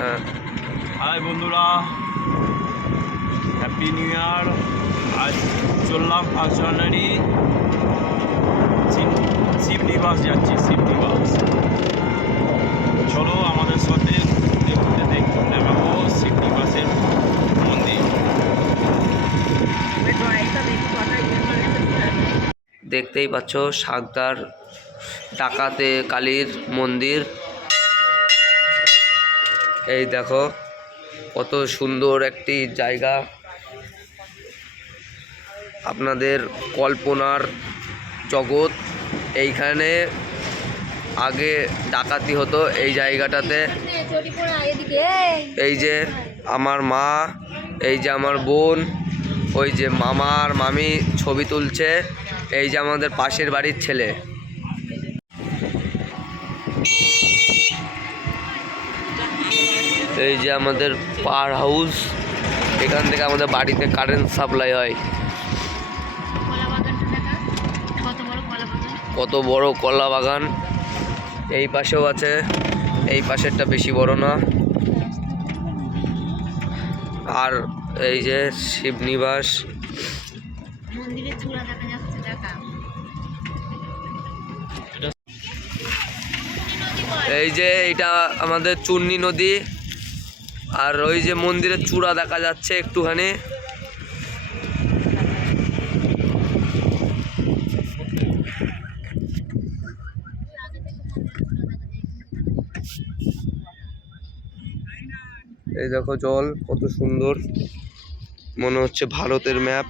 হ্যাঁ, হাই বন্ধুরা, happy new year. আজ চললাম 1 জানুয়ারি শিবনিবাস যাচ্ছি। শিবনিবাস চলো আমাদের সাথে দেখতে নেবো শিবনিবাসের মন্দির। দেখতেই পাচ্ছ সাগদার ডাকাতে কালীর মন্দির। এই দেখো কত সুন্দর একটি জায়গা, আপনাদের কল্পনার জগৎ। এইখানে আগে ডাকাতি হতো এই জায়গাটাতে। এই যে আমার মা, এই যে আমার বোন, ওই যে মামা আর মামি ছবি তুলছে। এই যে আমাদের পাশের বাড়ির ছেলে। এই যে আমাদের পাওয়ার হাউস, এখান থেকে আমাদের বাড়িতে কারেন্ট সাপ্লাই হয়। কত বড় কলা বাগান। এই পাশেও আছে, এই পাশেরটা বেশি বড় না। আর এই যে শিবনিবাস, এই যে এটা আমাদের চূর্ণী নদী। আর ওই যে মন্দিরের চূড়া দেখা যাচ্ছে একটুখানি। এই দেখো জল কত সুন্দর, মনে হচ্ছে ভারতের ম্যাপ।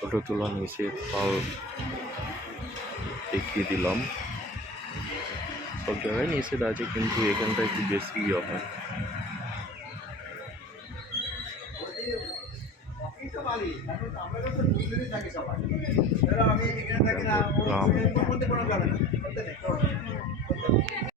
ফটো তোলা নিচে তাও দেখিয়ে দিলাম। সব জায়গায় নিষেধ আছে, কিন্তু এখানটা একটু বেশি হয়। রাম